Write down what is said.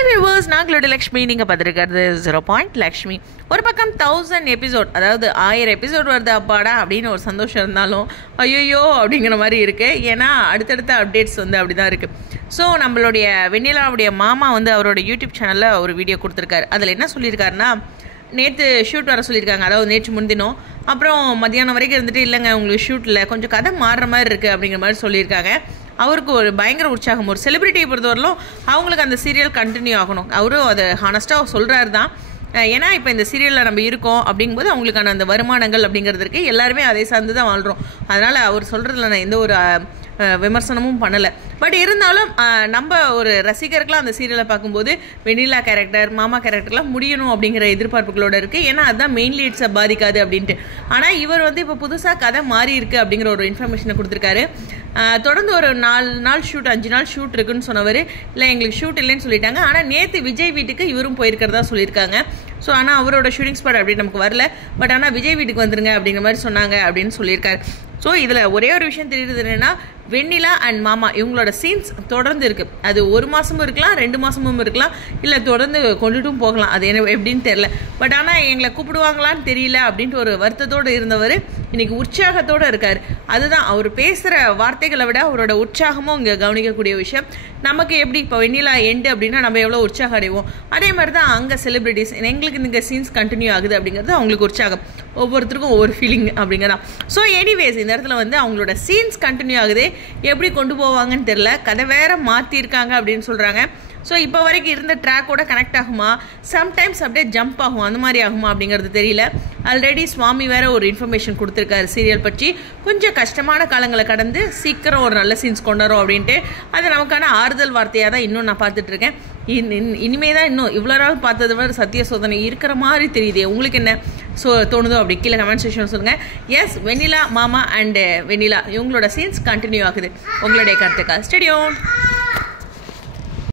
Hi viewers, நான் க்ளோடி லக்ஷ்மி. நீங்கள் பார்த்துருக்கிறது 0 லக்ஷ்மி. ஒரு பக்கம் 1000 எபிசோட், அதாவது 1000 எபிசோட் வருது அப்பாடா அப்படின்னு ஒரு சந்தோஷம் இருந்தாலும் ஐயோ அப்படிங்கிற மாதிரி இருக்குது. ஏன்னா அடுத்தடுத்த அப்டேட்ஸ் அப்படி தான் இருக்குது. ஸோ நம்மளுடைய வெண்ணிலாவுடைய மாமா அவரோட யூடியூப் சேனலில் ஒரு வீடியோ கொடுத்துருக்காரு. அதில் என்ன சொல்லியிருக்காருன்னா, நேற்று ஷூட் வர சொல்லியிருக்காங்க, அதாவது நேற்று முன்தினம். அப்புறம் மத்தியானம் வரைக்கும் இருந்துட்டு இல்லைங்க உங்களுக்கு ஷூட்டில் கொஞ்சம் கதை மாறுற மாதிரி இருக்குது அப்படிங்கிற மாதிரி சொல்லியிருக்காங்க. அவருக்கு ஒரு பயங்கர உற்சாகம். ஒரு செலிபிரிட்டியை பொறுத்தவரையிலும் அவங்களுக்கு அந்த சீரியல் கண்டினியூ ஆகணும். அவரும் அதை ஹானஸ்ட்டாக சொல்கிறாரு தான். ஏன்னா இப்போ இந்த சீரியலில் நம்ம இருக்கோம் அப்படிங்கும்போது அவங்களுக்கான அந்த வருமானங்கள் அப்படிங்கிறது இருக்குது. எல்லாருமே அதை சார்ந்து தான் வாழ்கிறோம். அதனால் அவர் சொல்கிறதுல நான் எந்த ஒரு விமர்சனமும் பண்ணலை. பட் இருந்தாலும் நம்ம ஒரு ரசிகருக்கெலாம் அந்த சீரியலை பார்க்கும்போது வெண்ணிலா கேரக்டர், மாமா கேரக்டர்லாம் முடியணும் அப்படிங்கிற எதிர்பார்ப்புகளோடு இருக்குது. ஏன்னா அதுதான் மெயின் லீட்ஸை பாதிக்காது அப்படின்ட்டு. ஆனால் இவர் இப்போ புதுசாக கதை மாறி இருக்குது அப்படிங்கிற ஒரு இன்ஃபர்மேஷனை கொடுத்துருக்காரு. தொடர்ந்து ஒரு 4 நாள் ஷூட், 5 நாள் ஷூட் இருக்குன்னு சொன்னவர், இல்லை எங்களுக்கு ஷூட் இல்லைன்னு சொல்லிட்டாங்க. ஆனால் நேற்று விஜய் வீட்டுக்கு இவரும் போயிருக்கிறதா சொல்லியிருக்காங்க. ஸோ ஆனால் அவரோட ஷூட்டிங் ஸ்பாட் அப்படி நமக்கு வரல. பட் ஆனால் விஜய் வீட்டுக்கு வந்துருங்க அப்படிங்கிற மாதிரி சொன்னாங்க அப்படின்னு சொல்லியிருக்காரு. ஸோ இதில் ஒரே ஒரு விஷயம் தெரியுது என்னென்னா, வெண்ணிலா அண்ட் மாமா இவங்களோட சீன்ஸ் தொடர்ந்து இருக்குது. அது 1 மாதமும் இருக்கலாம், 2 மாதமும் இருக்கலாம், இல்லை தொடர்ந்து கொண்டுட்டும் போகலாம். அது என்ன எப்படின்னு தெரில. பட் ஆனால் எங்களை கூப்பிடுவாங்களான்னு தெரியல அப்படின்ட்டு ஒரு வருத்தத்தோடு இருந்தவர் இன்றைக்கி உற்சாகத்தோடு இருக்கார். அதுதான் அவர் பேசுகிற வார்த்தைகளை விட அவரோட உற்சாகமும் இங்கே கவனிக்கக்கூடிய விஷயம். நமக்கு எப்படி இப்போ வெண்ணிலா எண்டு அப்படின்னா நம்ம எவ்வளோ உற்சாகம் அடைவோம், அதே மாதிரி தான் அங்கே செலிபிரிட்டிஸ் எங்களுக்கு இந்த சீன்ஸ் கண்டினியூ ஆகுது அப்படிங்கிறது அவங்களுக்கு உற்சாகம். ஒவ்வொருத்தருக்கும் ஒவ்வொரு ஃபீலிங் அப்படிங்கிறதான். ஸோ எனிவேஸ் இந்த இடத்துல அவங்களோட சீன்ஸ் கண்டினியூ ஆகுது. எப்படி கொண்டு போவாங்கன்னு தெரில. கதை வேற மாற்றிருக்காங்க அப்படின்னு சொல்கிறாங்க. ஸோ இப்போ வரைக்கும் இருந்த ட்ராக்கோட கனெக்ட் ஆகுமா, சம்டைம்ஸ் அப்படியே ஜம்ப் ஆகும், அந்த மாதிரி ஆகுமா அப்படிங்கிறது தெரியல. ஆல்ரெடி சுவாமி வேற ஒரு இன்ஃபர்மேஷன் கொடுத்துருக்காரு சீரியல் பற்றி. கொஞ்சம் கஷ்டமான காலங்களை கடந்து சீக்கிரம் ஒரு நல்ல சீன்ஸ் கொண்டாடும் அப்படின்ட்டு. அது நமக்கான ஆறுதல் வார்த்தையாக தான் இன்னும் நான் பார்த்துட்ருக்கேன். இனிமே தான் இன்னும் இவ்வளோ நாள் பார்த்தது மாதிரி சத்திய சோதனை இருக்கிற மாதிரி தெரியுது. உங்களுக்கு என்ன தோணுதோ அப்படி கீழே கமெண்ட் செக்ஷன் சொல்லுங்கள். எஸ், வெண்ணிலா மாமா அண்ட் வெண்ணிலா இவங்களோட சீன்ஸ் கண்டினியூ ஆகுது. உங்களுடைய கருத்துக்கா ஸ்டேடியம்.